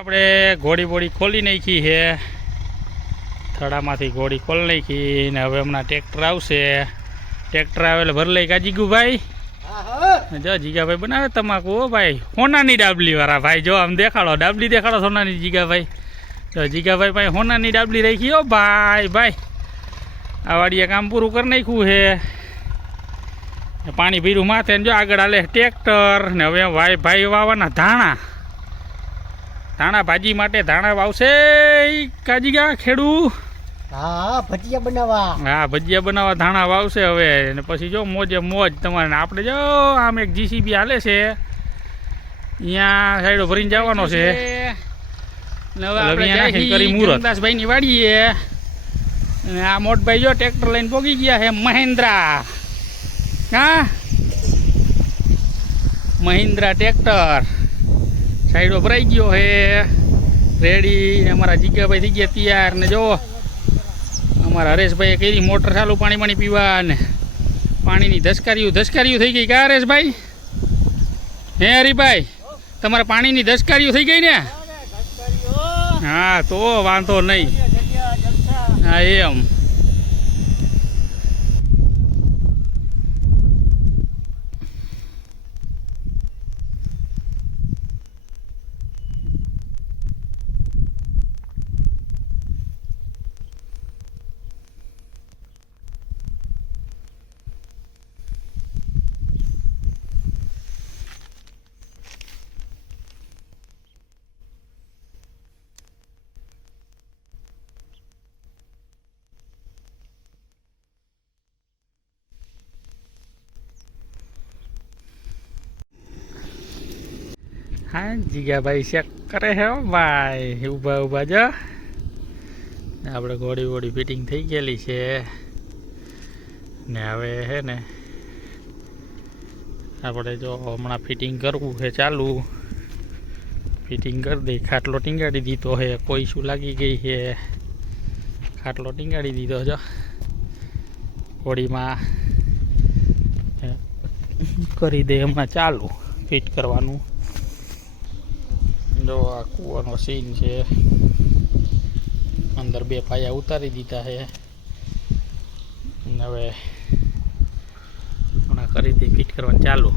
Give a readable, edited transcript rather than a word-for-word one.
આપણે ઘોડી બોડી ખોલી નાખી છે, થડામાંથી ઘોડી ખોલી નાખી ને હવે હમણાં ટ્રેક્ટર આવશે. ટ્રેક્ટર આવે એટલે ભર લઈ કા જીગુભાઈ? જો જીગાભાઈ બનાવે તમાકુ. હો ભાઈ, સોનાની ડાબલી વાળા ભાઈ. જો આમ દેખાડો, ડાબલી દેખાડો સોનાની જીગાભાઈ. તો જીગાભાઈ ભાઈ સોનાની ડાબલી રાખી. હો ભાઈ ભાઈ, આ વાડીએ કામ પૂરું કરી નાખ્યું છે. પાણી ભીરું માથે ને જો આગળ હાલે ટ્રેક્ટર ને. હવે ભાઈ વાવવાના ધાણા. ધાણા ભાજી માટે ધાણા વાવશે કાજીગા ખેડૂ. હા, ભજીયા બનાવવા. હા, ભજીયા બનાવવા ધાણા વાવશે હવે. ને પછી જો મોજે મોજ તમારે. આપણે જો આમ એક જીસીબી હાલે છે, અહીંયા સાઈડો ભરીને જવાનો છે. ગંદાસભાઈ ની વાડીએ આ મોટભાઈ જો ટ્રેક્ટર લઈને પોગી ગયા છે. મહિન્દ્રા, હા મહિન્દ્રા ટ્રેક્ટર સાઈડો ભરાઈ ગયો છે રેડી. અમારા જીગાભાઈ થઈ ગયા તૈયાર ને જો અમારા હરેશભાઈએ કરી મોટર ચાલુ પાણી પીવા ને પાણીની ધસકારીઓ થઈ ગઈ. કા હરેશભાઈ? હે હરીભાઈ, તમારે પાણીની ધસકારીઓ થઈ ગઈ ને? હા, તો વાંધો નહીં. હા એમ. હા, જીગાભાઈ ચેક કરે છે ભાઈ. ઊભા જો આપણે ઘોડી ફિટિંગ થઈ ગયેલી છે ને. હવે છે ને આપણે જો હમણાં ફિટિંગ કરવું છે ચાલુ. ફિટિંગ કરી દઈ. ખાટલો ટીંગાડી દીધો છે. કોઈ શું લાગી ગઈ છે. ખાટલો ટીંગાડી દીધો જો ઘોડીમાં. કરી દે હમણાં ચાલુ ફિટ કરવાનું. જો આ કૂવાનો સીન છે. અંદર 2 પાયા ઉતારી દીધા છે. હવે હમણાં કરી દે ફિટ કરવાનું ચાલુ.